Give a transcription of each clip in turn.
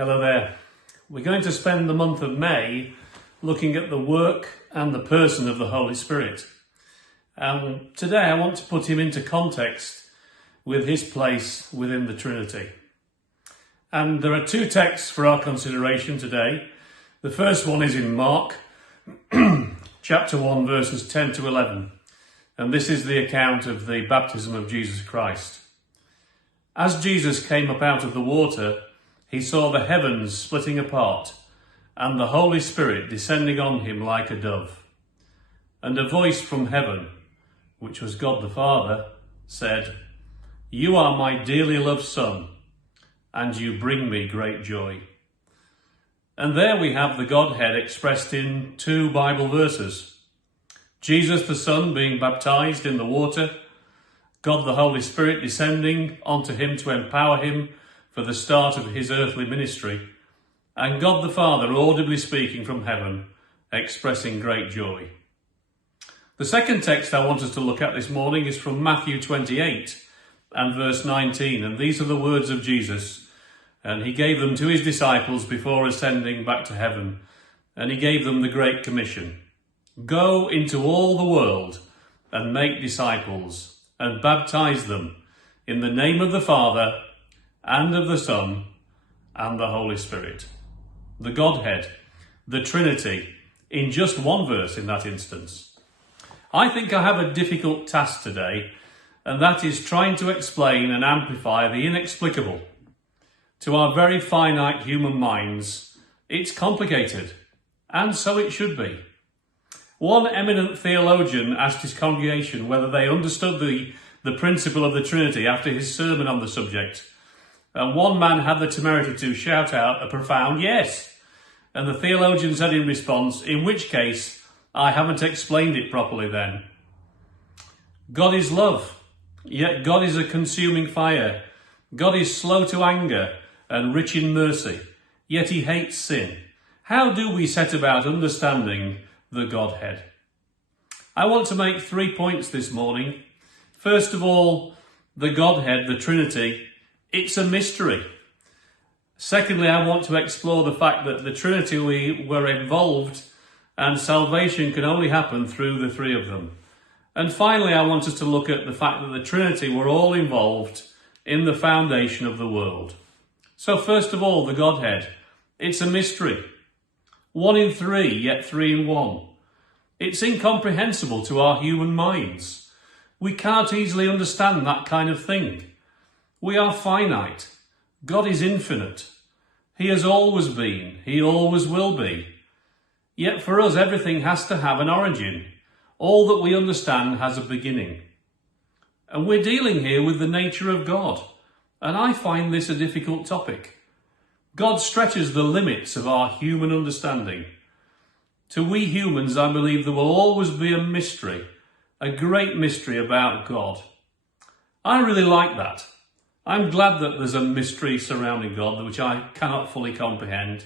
Hello there. We're going to spend the month of May looking at the work and the person of the Holy Spirit. And today I want to put him into context with his place within the Trinity. And there are two texts for our consideration today. The first one is in Mark, chapter 1, verses 10 to 11. And this is the account of the baptism of Jesus Christ. As Jesus came up out of the water, he saw the heavens splitting apart, and the Holy Spirit descending on him like a dove. And a voice from heaven, which was God the Father, said, "You are my dearly loved Son, and you bring me great joy." And there we have the Godhead expressed in two Bible verses. Jesus the Son being baptized in the water, God the Holy Spirit descending onto him to empower him for the start of his earthly ministry, and God the Father audibly speaking from heaven, expressing great joy. The second text I want us to look at this morning is from Matthew 28 and verse 19, and these are the words of Jesus, and he gave them to his disciples before ascending back to heaven, and he gave them the Great Commission. "Go into all the world and make disciples, and baptize them in the name of the Father, and of the Son, and the Holy Spirit." The Godhead, the Trinity, in just one verse in that instance. I think I have a difficult task today, and that is trying to explain and amplify the inexplicable. To our very finite human minds, it's complicated, and so it should be. One eminent theologian asked his congregation whether they understood the principle of the Trinity after his sermon on the subject. And one man had the temerity to shout out a profound yes. And the theologian said in response, "In which case, I haven't explained it properly then." God is love, yet God is a consuming fire. God is slow to anger and rich in mercy, yet he hates sin. How do we set about understanding the Godhead? I want to make 3 points this morning. First of all, the Godhead, the Trinity, it's a mystery. Secondly, I want to explore the fact that the Trinity were involved and salvation can only happen through the three of them. And finally, I want us to look at the fact that the Trinity were all involved in the foundation of the world. So first of all, the Godhead, it's a mystery. 1 in 3, yet 3 in 1. It's incomprehensible to our human minds. We can't easily understand that kind of thing. We are finite. God is infinite. He has always been. He always will be. Yet for us, everything has to have an origin. All that we understand has a beginning. And we're dealing here with the nature of God. And I find this a difficult topic. God stretches the limits of our human understanding. To we humans, I believe there will always be a mystery, a great mystery about God. I really like that. I'm glad that there's a mystery surrounding God which I cannot fully comprehend.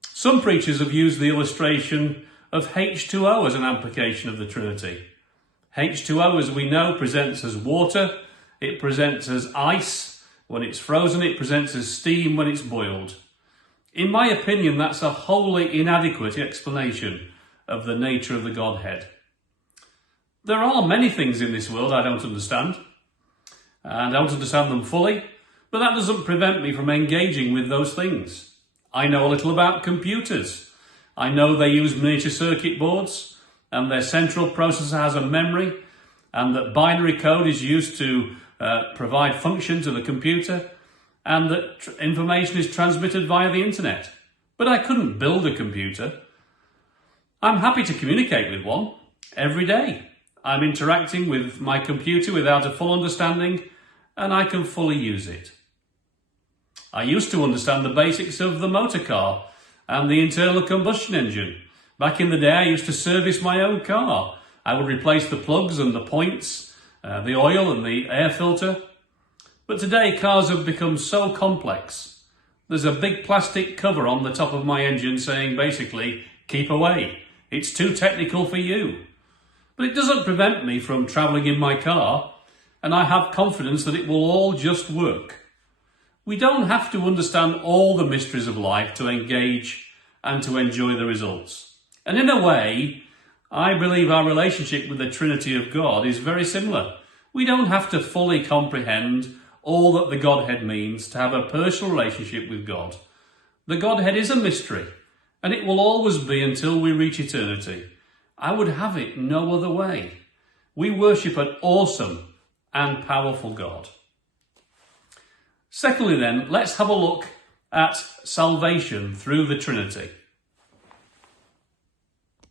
Some preachers have used the illustration of H2O as an application of the Trinity. H2O, as we know, presents as water, it presents as ice when it's frozen, it presents as steam when it's boiled. In my opinion, that's a wholly inadequate explanation of the nature of the Godhead. There are many things in this world I don't understand, and I don't understand them fully, but that doesn't prevent me from engaging with those things. I know a little about computers. I know they use miniature circuit boards, and their central processor has a memory, and that binary code is used to provide function to the computer, and that information is transmitted via the internet. But I couldn't build a computer. I'm happy to communicate with one every day. I'm interacting with my computer without a full understanding, and I can fully use it. I used to understand the basics of the motor car and the internal combustion engine. Back in the day, I used to service my own car. I would replace the plugs and the points, the oil and the air filter. But today, cars have become so complex. There's a big plastic cover on the top of my engine saying, basically, keep away. It's too technical for you. But it doesn't prevent me from travelling in my car, and I have confidence that it will all just work. We don't have to understand all the mysteries of life to engage and to enjoy the results. And in a way, I believe our relationship with the Trinity of God is very similar. We don't have to fully comprehend all that the Godhead means to have a personal relationship with God. The Godhead is a mystery, and it will always be until we reach eternity. I would have it no other way. We worship an awesome and powerful God. Secondly then, let's have a look at salvation through the Trinity.